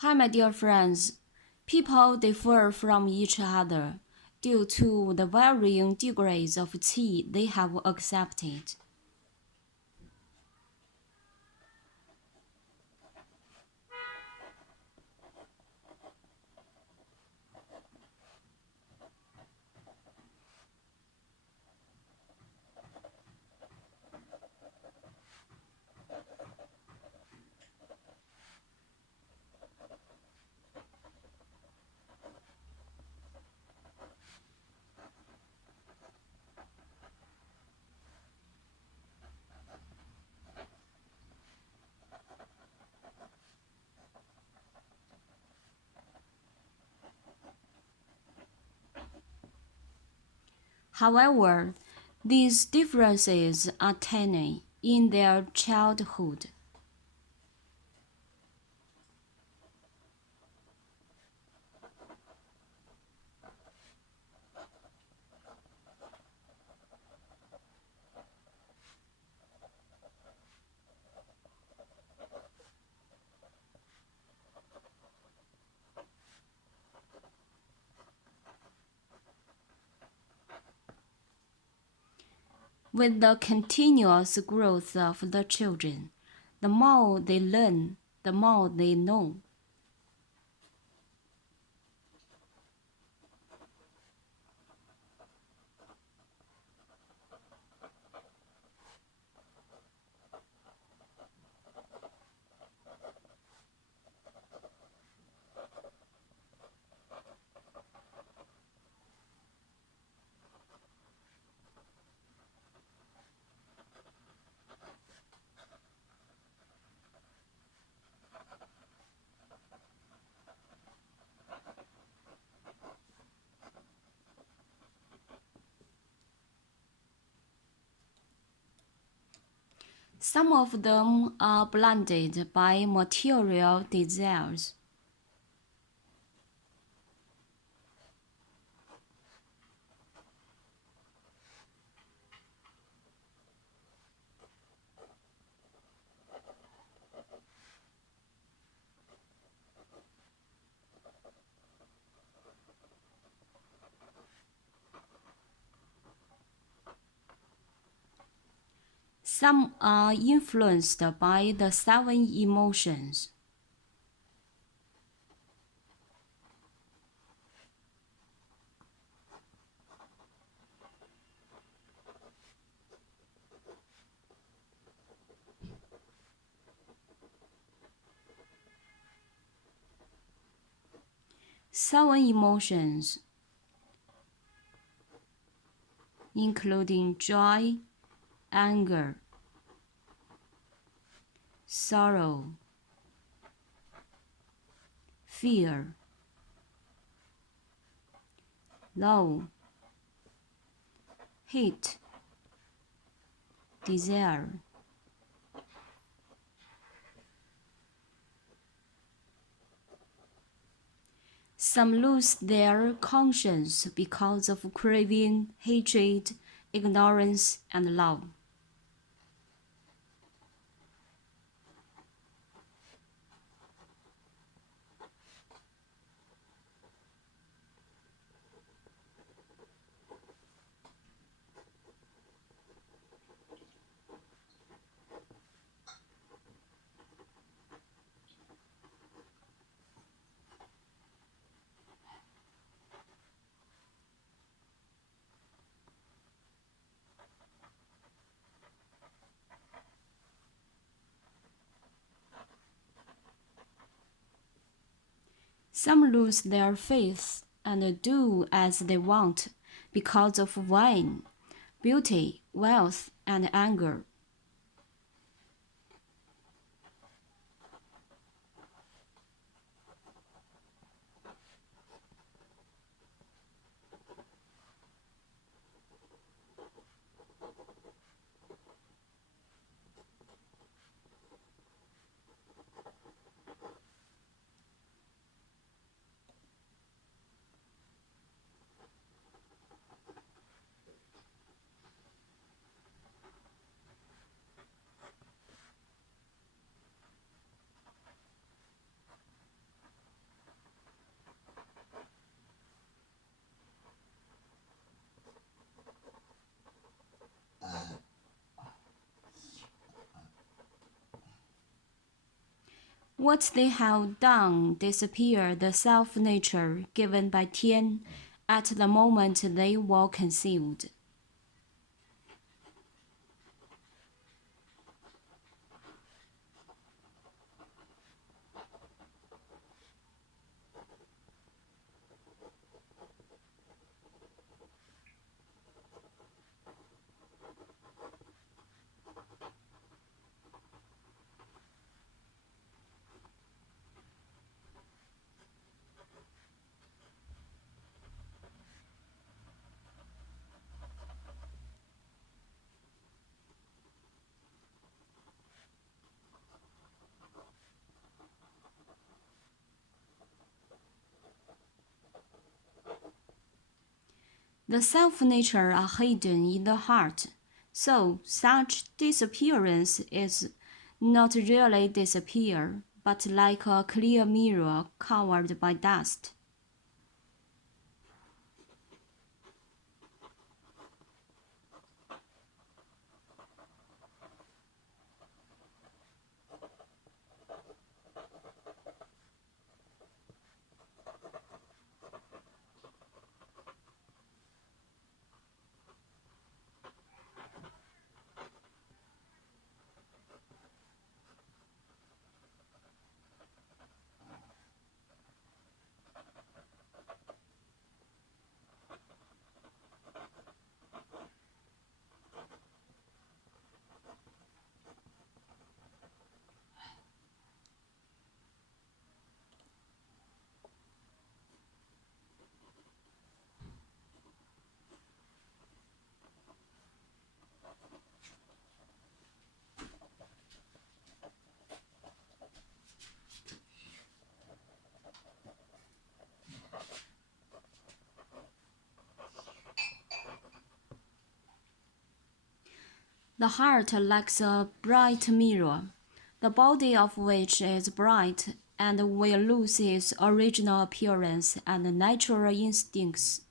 Hi, my dear friends. People differ from each other due to the varying degrees of qi they have accepted. However, these differences are tiny in their childhood. With the continuous growth of the children, the more they learn, the more they know. Some of them are blinded by material desires. Some are influenced by the seven emotions. Seven emotions, including joy, anger, sorrow, fear, love, hate, desire. Some lose their conscience because of craving, hatred, ignorance, and love. Some lose their faith and do as they want because of wine, beauty, wealth, and anger. what they have done disappear the self-nature given by Tian at the moment they were conceived. The self-nature are hidden in the heart, so such disappearance is not really disappear, but like a clear mirror covered by dust. The heart lacks a bright mirror, the body of which is bright and will lose its original appearance and natural instincts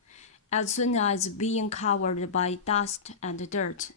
as soon as being covered by dust and dirt.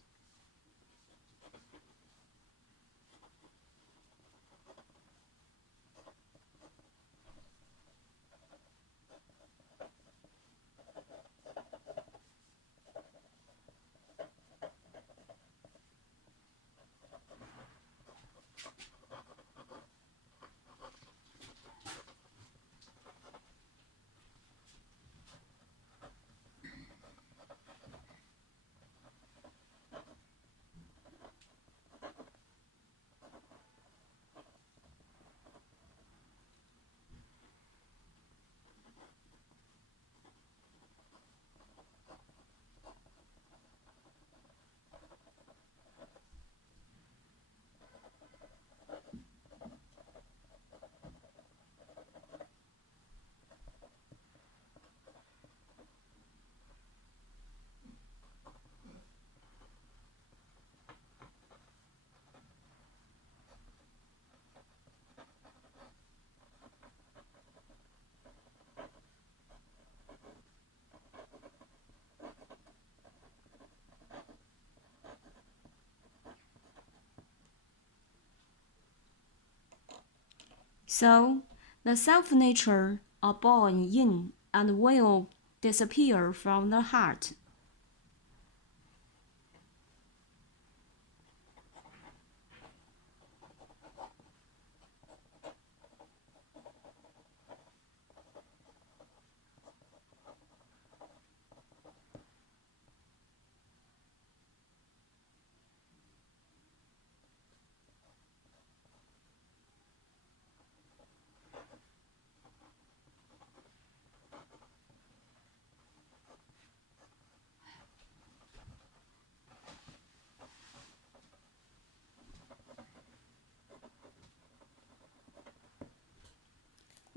So, the self-nature are born in and will disappear from the heart.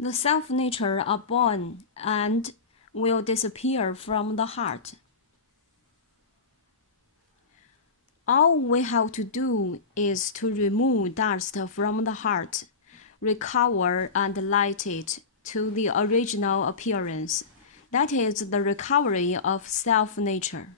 The self-nature are born and will disappear from the heart. All we have to do is to remove dust from the heart, recover and light it to the original appearance. That is the recovery of self-nature.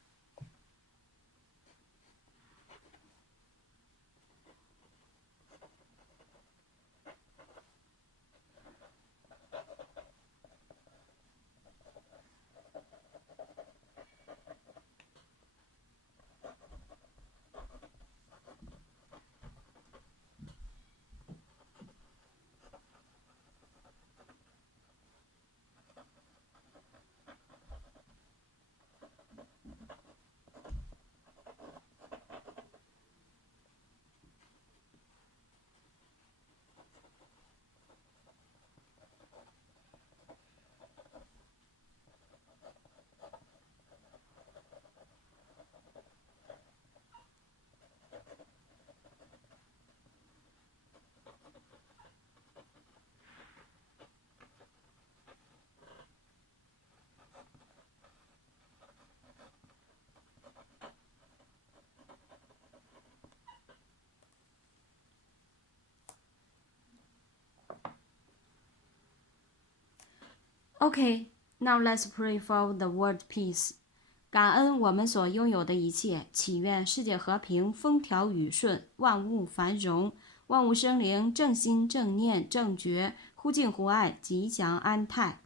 Okay, now let's pray for the world peace. 感恩我们所拥有的一切，祈愿世界和平，风调雨顺，万物繁荣，万物生灵正心正念正觉，忽敬忽爱，吉祥安泰。